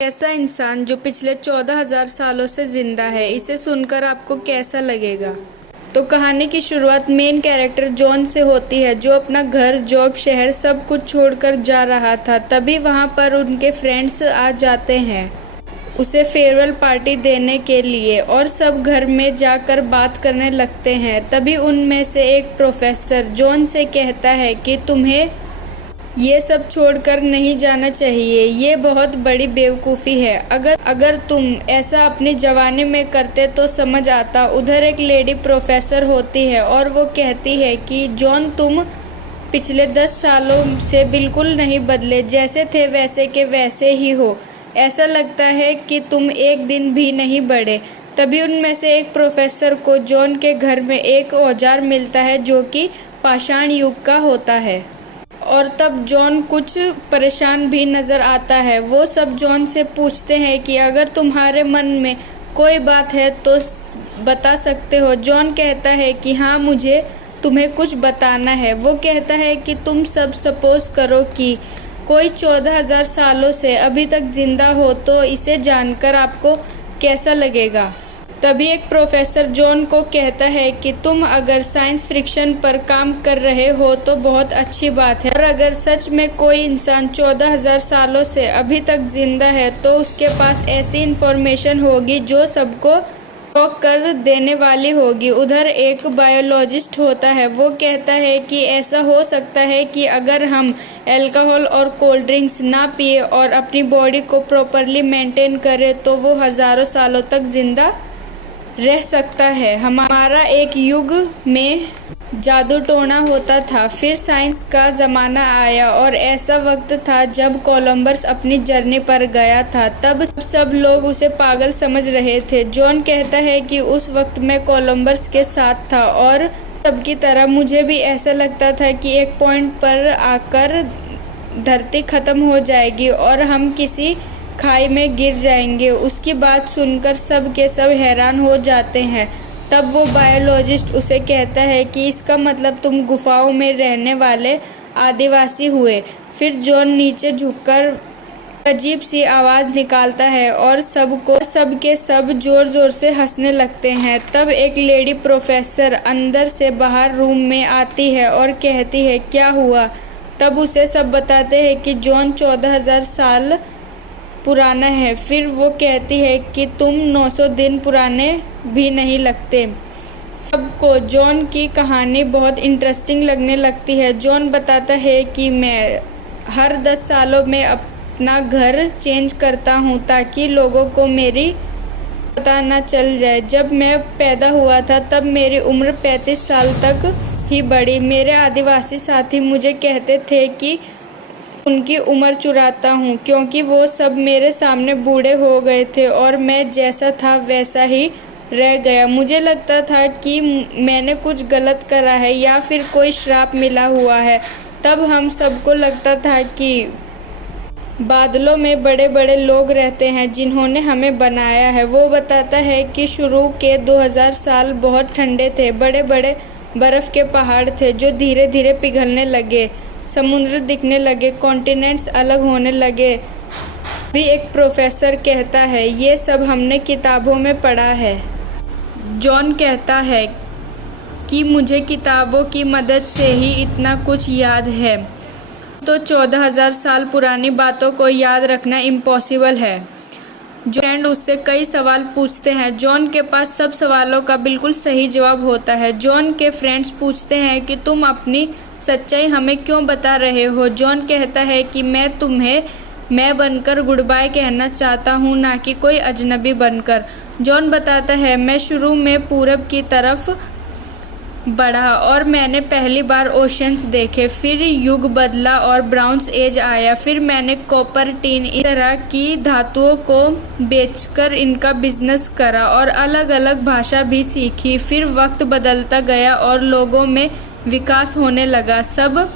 ऐसा इंसान जो पिछले 14,000 सालों से जिंदा है, इसे सुनकर आपको कैसा लगेगा। तो कहानी की शुरुआत मेन कैरेक्टर जॉन से होती है, जो अपना घर, जॉब, शहर सब कुछ छोड़कर जा रहा था। तभी वहां पर उनके फ्रेंड्स आ जाते हैं उसे फेयरवेल पार्टी देने के लिए, और सब घर में जाकर बात करने लगते हैं। तभी उनमें से एक प्रोफेसर जॉन से कहता है कि तुम्हें ये सब छोड़कर नहीं जाना चाहिए, ये बहुत बड़ी बेवकूफ़ी है। अगर तुम ऐसा अपनी जवानी में करते तो समझ आता। उधर एक लेडी प्रोफेसर होती है और वो कहती है कि जॉन, तुम पिछले 10 सालों से बिल्कुल नहीं बदले, जैसे थे वैसे के वैसे ही हो। ऐसा लगता है कि तुम एक दिन भी नहीं बढ़े। तभी उनमें से एक प्रोफेसर को जॉन के घर में एक औजार मिलता है जो कि पाषाण युग का होता है, और तब जॉन कुछ परेशान भी नज़र आता है। वो सब जॉन से पूछते हैं कि अगर तुम्हारे मन में कोई बात है तो बता सकते हो। जॉन कहता है कि हाँ, मुझे तुम्हें कुछ बताना है। वो कहता है कि तुम सब सपोज करो कि कोई 14,000 सालों से अभी तक जिंदा हो, तो इसे जानकर आपको कैसा लगेगा। तभी एक प्रोफेसर जॉन को कहता है कि तुम अगर साइंस फिक्शन पर काम कर रहे हो तो बहुत अच्छी बात है, और अगर सच में कोई इंसान 14,000 सालों से अभी तक जिंदा है तो उसके पास ऐसी इंफॉर्मेशन होगी जो सबको शॉक कर देने वाली होगी। उधर एक बायोलॉजिस्ट होता है। वो कहता है कि ऐसा हो सकता है कि अगर हम अल्कोहल और कोल्ड ड्रिंक्स ना पिए और अपनी बॉडी को प्रॉपरली मेंटेन करें तो वो हज़ारों सालों तक जिंदा रह सकता है। हमारा एक युग में जादू टोना होता था, फिर साइंस का ज़माना आया, और ऐसा वक्त था जब कोलंबस अपनी जर्नी पर गया था। तब सब लोग उसे पागल समझ रहे थे। जॉन कहता है कि उस वक्त मैं कोलंबस के साथ था, और सबकी तरह मुझे भी ऐसा लगता था कि एक पॉइंट पर आकर धरती ख़त्म हो जाएगी और हम किसी खाई में गिर जाएंगे। उसकी बात सुनकर सब के सब हैरान हो जाते हैं। तब वो बायोलॉजिस्ट उसे कहता है कि इसका मतलब तुम गुफाओं में रहने वाले आदिवासी हुए। फिर जॉन नीचे झुककर अजीब सी आवाज़ निकालता है और सब के सब ज़ोर ज़ोर से हंसने लगते हैं। तब एक लेडी प्रोफेसर अंदर से बाहर रूम में आती है और कहती है, क्या हुआ। तब उसे सब बताते हैं कि जॉन 14,000 साल पुराना है। फिर वो कहती है कि तुम 900 दिन पुराने भी नहीं लगते। सबको जॉन की कहानी बहुत इंटरेस्टिंग लगने लगती है। जॉन बताता है कि मैं हर 10 सालों में अपना घर चेंज करता हूँ ताकि लोगों को मेरी पता ना चल जाए। जब मैं पैदा हुआ था तब मेरी उम्र 35 साल तक ही बढ़ी। मेरे आदिवासी साथी मुझे कहते थे कि उनकी उम्र चुराता हूँ, क्योंकि वो सब मेरे सामने बूढ़े हो गए थे और मैं जैसा था वैसा ही रह गया। मुझे लगता था कि मैंने कुछ गलत करा है या फिर कोई श्राप मिला हुआ है। तब हम सबको लगता था कि बादलों में बड़े बड़े लोग रहते हैं जिन्होंने हमें बनाया है। वो बताता है कि शुरू के 2000 साल बहुत ठंडे थे। बड़े बड़े बर्फ़ के पहाड़ थे जो धीरे धीरे पिघलने लगे, समुद्र दिखने लगे, कॉन्टिनेंट्स अलग होने लगे। भी एक प्रोफेसर कहता है, ये सब हमने किताबों में पढ़ा है। जॉन कहता है कि मुझे किताबों की मदद से ही इतना कुछ याद है, तो 14,000 साल पुरानी बातों को याद रखना इम्पॉसिबल है। जो फ्रेंड उससे कई सवाल पूछते हैं। जॉन के पास सब सवालों का बिल्कुल सही जवाब होता है। जॉन के फ्रेंड्स पूछते हैं कि तुम अपनी सच्चाई हमें क्यों बता रहे हो। जॉन कहता है कि मैं तुम्हें मैं बनकर गुड बाय कहना चाहता हूँ, ना कि कोई अजनबी बनकर। जॉन बताता है, मैं शुरू में पूरब की तरफ बढ़ा और मैंने पहली बार ओशंस देखे। फिर युग बदला और ब्राउन्स एज आया। फिर मैंने कॉपर, टीन, इस तरह की धातुओं को बेचकर इनका बिजनेस करा और अलग अलग भाषा भी सीखी। फिर वक्त बदलता गया और लोगों में विकास होने लगा। सब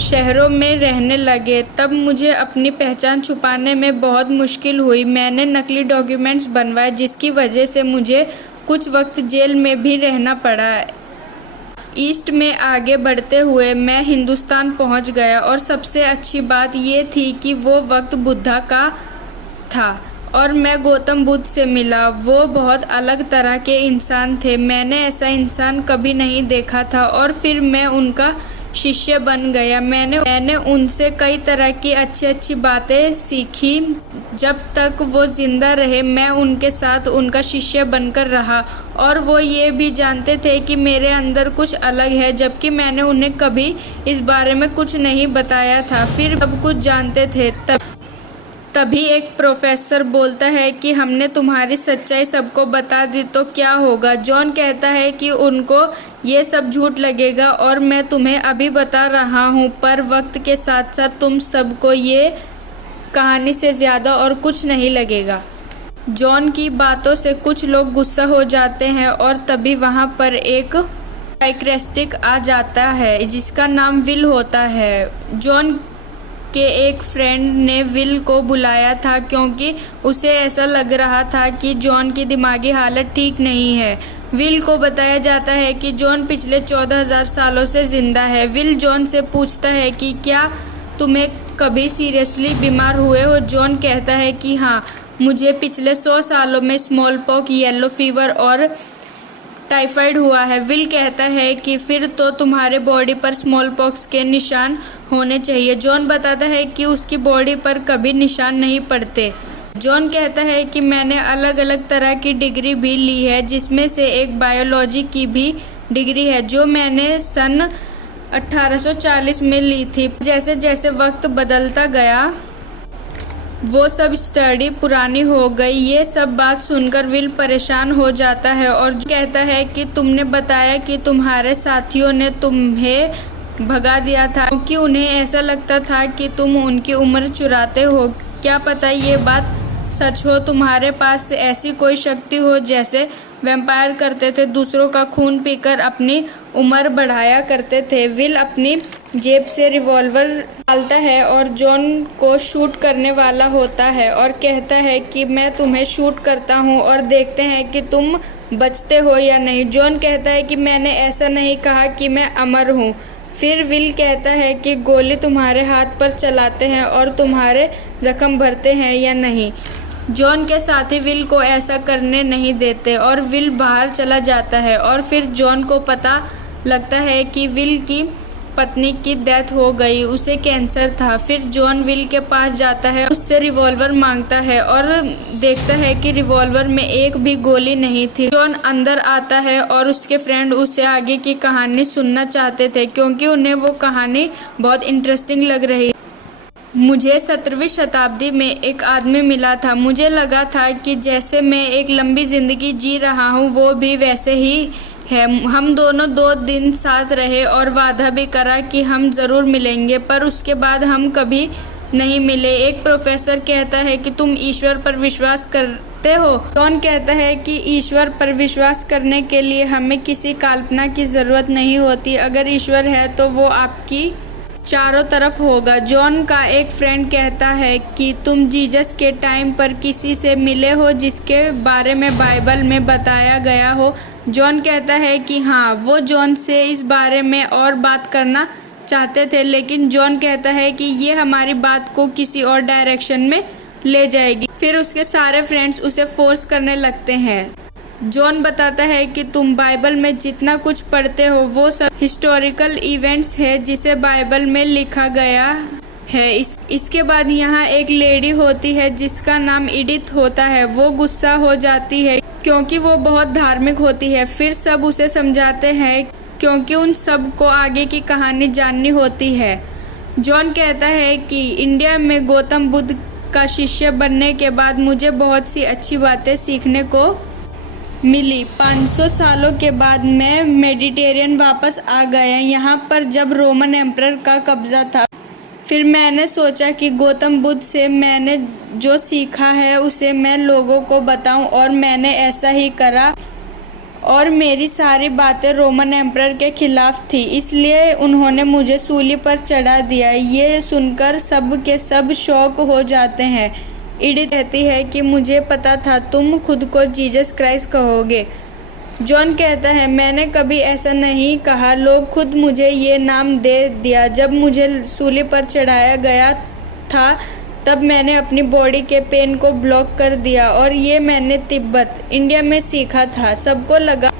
शहरों में रहने लगे। तब मुझे अपनी पहचान छुपाने में बहुत मुश्किल हुई। मैंने नकली डॉक्यूमेंट्स बनवाए, जिसकी वजह से मुझे कुछ वक्त जेल में भी रहना पड़ा। ईस्ट में आगे बढ़ते हुए मैं हिंदुस्तान पहुंच गया, और सबसे अच्छी बात ये थी कि वो वक्त बुद्धा का था और मैं गौतम बुद्ध से मिला। वो बहुत अलग तरह के इंसान थे, मैंने ऐसा इंसान कभी नहीं देखा था और फिर मैं उनका शिष्य बन गया। मैंने उनसे कई तरह की अच्छी बातें सीखी। जब तक वो जिंदा रहे मैं उनके साथ उनका शिष्य बनकर रहा और वो ये भी जानते थे कि मेरे अंदर कुछ अलग है, जबकि मैंने उन्हें कभी इस बारे में कुछ नहीं बताया था। फिर सब कुछ जानते थे। तभी एक प्रोफेसर बोलता है कि हमने तुम्हारी सच्चाई सबको बता दी तो क्या होगा। जॉन कहता है कि उनको ये सब झूठ लगेगा और मैं तुम्हें अभी बता रहा हूँ, पर वक्त के साथ साथ तुम सबको ये कहानी से ज़्यादा और कुछ नहीं लगेगा। जॉन की बातों से कुछ लोग गुस्सा हो जाते हैं और तभी वहाँ पर एक साइकियाट्रिस्ट आ जाता है जिसका नाम विल होता है। जॉन के एक फ्रेंड ने विल को बुलाया था क्योंकि उसे ऐसा लग रहा था कि जॉन की दिमागी हालत ठीक नहीं है। विल को बताया जाता है कि जॉन पिछले 14,000 सालों से ज़िंदा है। विल जॉन से पूछता है कि क्या तुम्हें कभी सीरियसली बीमार हुए हो। जॉन कहता है कि हाँ, मुझे पिछले 100 सालों में स्मॉल पॉक्स, येलो फीवर और टाइफाइड हुआ है। विल कहता है कि फिर तो तुम्हारे बॉडी पर स्मॉल पॉक्स के निशान होने चाहिए। जॉन बताता है कि उसकी बॉडी पर कभी निशान नहीं पड़ते। जॉन कहता है कि मैंने अलग अलग तरह की डिग्री भी ली है, जिसमें से एक बायोलॉजी की भी डिग्री है जो मैंने सन 1840 में ली थी। जैसे जैसे वक्त बदलता गया वो सब स्टडी पुरानी हो गई। ये सब बात सुनकर विल परेशान हो जाता है और कहता है कि तुमने बताया कि तुम्हारे साथियों ने तुम्हें भगा दिया था क्योंकि उन्हें ऐसा लगता था कि तुम उनकी उम्र चुराते हो। क्या पता ये बात सच हो, तुम्हारे पास ऐसी कोई शक्ति हो जैसे वैम्पायर करते थे, दूसरों का खून पीकर अपनी उम्र बढ़ाया करते थे। विल अपनी जेब से रिवॉल्वर निकालता है और जॉन को शूट करने वाला होता है और कहता है कि मैं तुम्हें शूट करता हूं और देखते हैं कि तुम बचते हो या नहीं। जॉन कहता है कि मैंने ऐसा नहीं कहा कि मैं अमर हूं। फिर विल कहता है कि गोली तुम्हारे हाथ पर चलाते हैं और तुम्हारे जख्म भरते हैं या नहीं। जॉन के साथी विल को ऐसा करने नहीं देते और विल बाहर चला जाता है और फिर जॉन को पता लगता है कि विल की पत्नी की डेथ हो गई, उसे कैंसर था। फिर जॉन विल के पास जाता है, उससे रिवॉल्वर मांगता है और देखता है कि रिवॉल्वर में एक भी गोली नहीं थी। जॉन अंदर आता है और उसके फ्रेंड उसे आगे की कहानी सुनना चाहते थे क्योंकि उन्हें वो कहानी बहुत इंटरेस्टिंग लग रही। मुझे 17वीं शताब्दी में एक आदमी मिला था। मुझे लगा था कि जैसे मैं एक लंबी ज़िंदगी जी रहा हूँ वो भी वैसे ही है। हम दोनों 2 दिन साथ रहे और वादा भी करा कि हम ज़रूर मिलेंगे, पर उसके बाद हम कभी नहीं मिले। एक प्रोफेसर कहता है कि तुम ईश्वर पर विश्वास करते हो। जॉन कहता है कि ईश्वर पर विश्वास करने के लिए हमें किसी कल्पना की ज़रूरत नहीं होती। अगर ईश्वर है तो वो आपकी चारों तरफ होगा। जॉन का एक फ्रेंड कहता है कि तुम जीसस के टाइम पर किसी से मिले हो जिसके बारे में बाइबल में बताया गया हो। जॉन कहता है कि हाँ, वो जॉन से इस बारे में और बात करना चाहते थे, लेकिन जॉन कहता है कि ये हमारी बात को किसी और डायरेक्शन में ले जाएगी। फिर उसके सारे फ्रेंड्स उसे फोर्स करने लगते हैं। जॉन बताता है कि तुम बाइबल में जितना कुछ पढ़ते हो वो सब हिस्टोरिकल इवेंट्स है जिसे बाइबल में लिखा गया है। इसके बाद यहाँ एक लेडी होती है जिसका नाम एडिथ होता है। वो गुस्सा हो जाती है क्योंकि वो बहुत धार्मिक होती है। फिर सब उसे समझाते हैं क्योंकि उन सब को आगे की कहानी जाननी होती है। जॉन कहता है कि इंडिया में गौतम बुद्ध का शिष्य बनने के बाद मुझे बहुत सी अच्छी बातें सीखने को मिली। 500 सालों के बाद मैं मेडिटेरियन वापस आ गया यहाँ पर जब रोमन एम्परर का कब्जा था। फिर मैंने सोचा कि गौतम बुद्ध से मैंने जो सीखा है उसे मैं लोगों को बताऊं और मैंने ऐसा ही करा और मेरी सारी बातें रोमन एम्परर के खिलाफ थी, इसलिए उन्होंने मुझे सूली पर चढ़ा दिया। ये सुनकर सब के सब शॉक हो जाते हैं। एडिथ कहती है कि मुझे पता था तुम खुद को जीसस क्राइस्ट कहोगे। जॉन कहता है मैंने कभी ऐसा नहीं कहा, लोग खुद मुझे ये नाम दे दिया। जब मुझे सूली पर चढ़ाया गया था तब मैंने अपनी बॉडी के पेन को ब्लॉक कर दिया और ये मैंने तिब्बत इंडिया में सीखा था। सबको लगा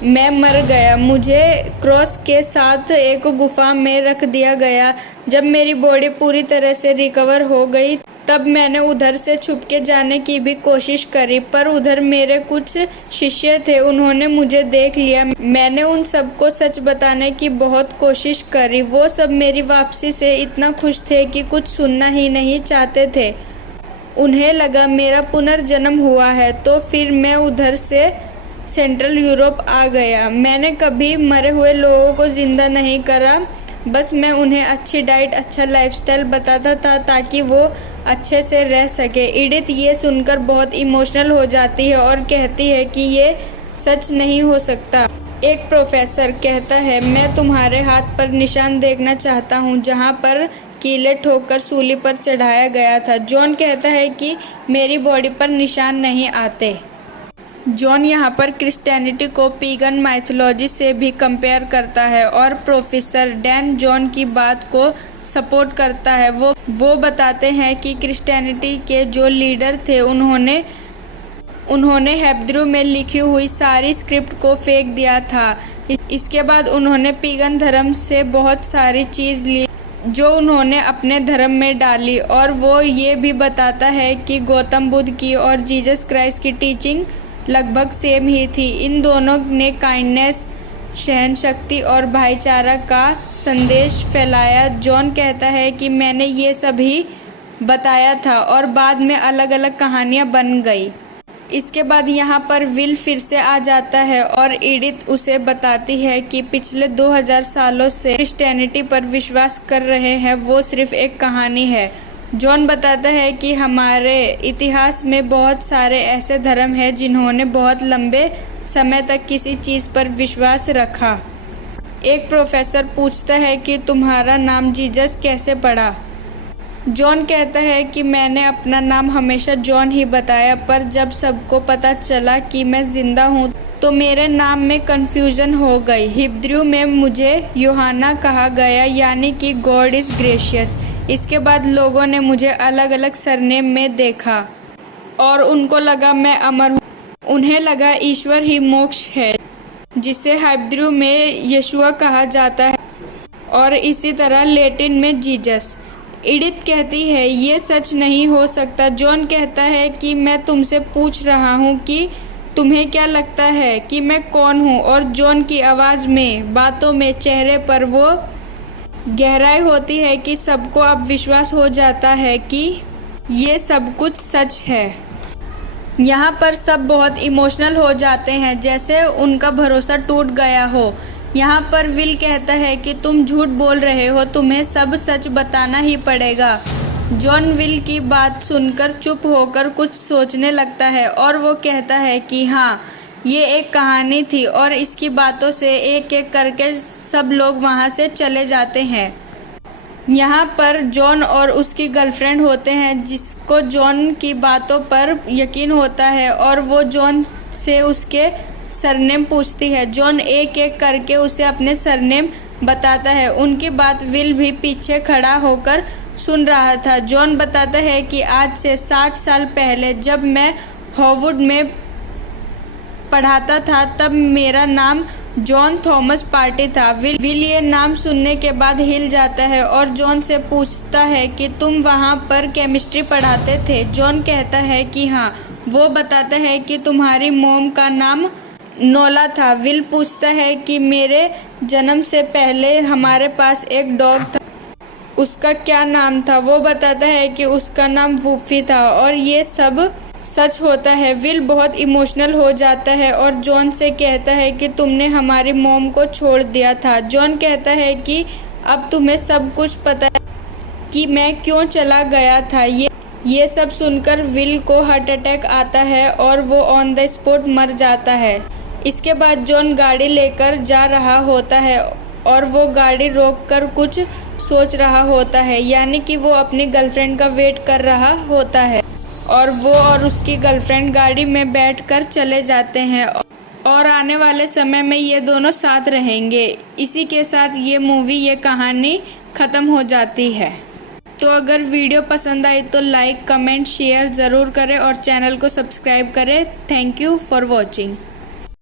मैं मर गया। मुझे क्रॉस के साथ एक गुफा में रख दिया गया। जब मेरी बॉडी पूरी तरह से रिकवर हो गई तब मैंने उधर से छुप के जाने की भी कोशिश करी, पर उधर मेरे कुछ शिष्य थे, उन्होंने मुझे देख लिया। मैंने उन सबको सच बताने की बहुत कोशिश करी। वो सब मेरी वापसी से इतना खुश थे कि कुछ सुनना ही नहीं चाहते थे। उन्हें लगा मेरा पुनर्जन्म हुआ है। तो फिर मैं उधर से सेंट्रल यूरोप आ गया। मैंने कभी मरे हुए लोगों को ज़िंदा नहीं करा, बस मैं उन्हें अच्छी डाइट, अच्छा लाइफस्टाइल बताता था ताकि वो अच्छे से रह सके। एडिथ ये सुनकर बहुत इमोशनल हो जाती है और कहती है कि ये सच नहीं हो सकता। एक प्रोफेसर कहता है, मैं तुम्हारे हाथ पर निशान देखना चाहता हूँ जहाँ पर कीले ठोककर सूली पर चढ़ाया गया था। जॉन कहता है कि मेरी बॉडी पर निशान नहीं आते। जॉन यहाँ पर क्रिश्चियनिटी को पीगन माइथोलॉजी से भी कंपेयर करता है और प्रोफेसर डैन जॉन की बात को सपोर्ट करता है। वो बताते हैं कि क्रिश्चियनिटी के जो लीडर थे उन्होंने हिब्रू में लिखी हुई सारी स्क्रिप्ट को फेंक दिया था। इसके बाद उन्होंने पीगन धर्म से बहुत सारी चीज़ ली जो उन्होंने अपने धर्म में डाली। और वो ये भी बताता है कि गौतम बुद्ध की और जीसस क्राइस्ट की टीचिंग लगभग सेम ही थी। इन दोनों ने काइंडनेस, सहनशक्ति और भाईचारा का संदेश फैलाया। जॉन कहता है कि मैंने ये सभी बताया था और बाद में अलग अलग कहानियाँ बन गई। इसके बाद यहाँ पर विल फिर से आ जाता है और एडिथ उसे बताती है कि पिछले 2000 सालों से क्रिश्चियनिटी पर विश्वास कर रहे हैं वो सिर्फ एक कहानी है। जॉन बताता है कि हमारे इतिहास में बहुत सारे ऐसे धर्म हैं जिन्होंने बहुत लंबे समय तक किसी चीज़ पर विश्वास रखा। एक प्रोफेसर पूछता है कि तुम्हारा नाम जीसस कैसे पड़ा। जॉन कहता है कि मैंने अपना नाम हमेशा जॉन ही बताया, पर जब सबको पता चला कि मैं ज़िंदा हूँ तो मेरे नाम में कन्फ्यूज़न हो गई। हिब्रू में मुझे यूहन्ना कहा गया, यानी कि गॉड इज़ ग्रेशियस। इसके बाद लोगों ने मुझे अलग अलग सरनेम में देखा और उनको लगा मैं अमर हूँ। उन्हें लगा ईश्वर ही मोक्ष है, जिसे हिब्रू में यशुआ कहा जाता है और इसी तरह लैटिन में जीसस। एडिथ कहती है ये सच नहीं हो सकता। जॉन कहता है कि मैं तुमसे पूछ रहा हूँ कि तुम्हें क्या लगता है कि मैं कौन हूँ। और जॉन की आवाज़ में, बातों में, चेहरे पर वो गहराई होती है कि सबको अब विश्वास हो जाता है कि ये सब कुछ सच है। यहाँ पर सब बहुत इमोशनल हो जाते हैं, जैसे उनका भरोसा टूट गया हो। यहाँ पर विल कहता है कि तुम झूठ बोल रहे हो, तुम्हें सब सच बताना ही पड़ेगा। जॉन विल की बात सुनकर चुप होकर कुछ सोचने लगता है और वो कहता है कि हाँ, ये एक कहानी थी। और इसकी बातों से एक एक करके सब लोग वहाँ से चले जाते हैं। यहाँ पर जॉन और उसकी गर्लफ्रेंड होते हैं, जिसको जॉन की बातों पर यकीन होता है और वो जॉन से उसके सरनेम पूछती है। जॉन एक एक करके उसे अपने सरनेम बताता है। उनकी बात विल भी पीछे खड़ा होकर सुन रहा था। जॉन बताता है कि आज से 60 साल पहले जब मैं हॉवुड में पढ़ाता था तब मेरा नाम जॉन थॉमस पार्टी था। विल ये नाम सुनने के बाद हिल जाता है और जॉन से पूछता है कि तुम वहाँ पर केमिस्ट्री पढ़ाते थे। जॉन कहता है कि हाँ। वो बताता है कि तुम्हारी मॉम का नाम नोला था। विल पूछता है कि मेरे जन्म से पहले हमारे पास एक डॉग था, उसका क्या नाम था। वो बताता है कि उसका नाम वूफी था और ये सब सच होता है। विल बहुत इमोशनल हो जाता है और जॉन से कहता है कि तुमने हमारी मॉम को छोड़ दिया था। जॉन कहता है कि अब तुम्हें सब कुछ पता है कि मैं क्यों चला गया था। ये सब सुनकर विल को हार्ट अटैक आता है और वो ऑन द स्पॉट मर जाता है। इसके बाद जॉन गाड़ी लेकर जा रहा होता है और वो गाड़ी रोककर कुछ सोच रहा होता है, यानी कि वो अपनी गर्लफ्रेंड का वेट कर रहा होता है। और वो और उसकी गर्लफ्रेंड गाड़ी में बैठकर चले जाते हैं और आने वाले समय में ये दोनों साथ रहेंगे। इसी के साथ ये मूवी, ये कहानी ख़त्म हो जाती है। तो अगर वीडियो पसंद आई तो लाइक कमेंट शेयर ज़रूर करें और चैनल को सब्सक्राइब करें। Thank you for watching.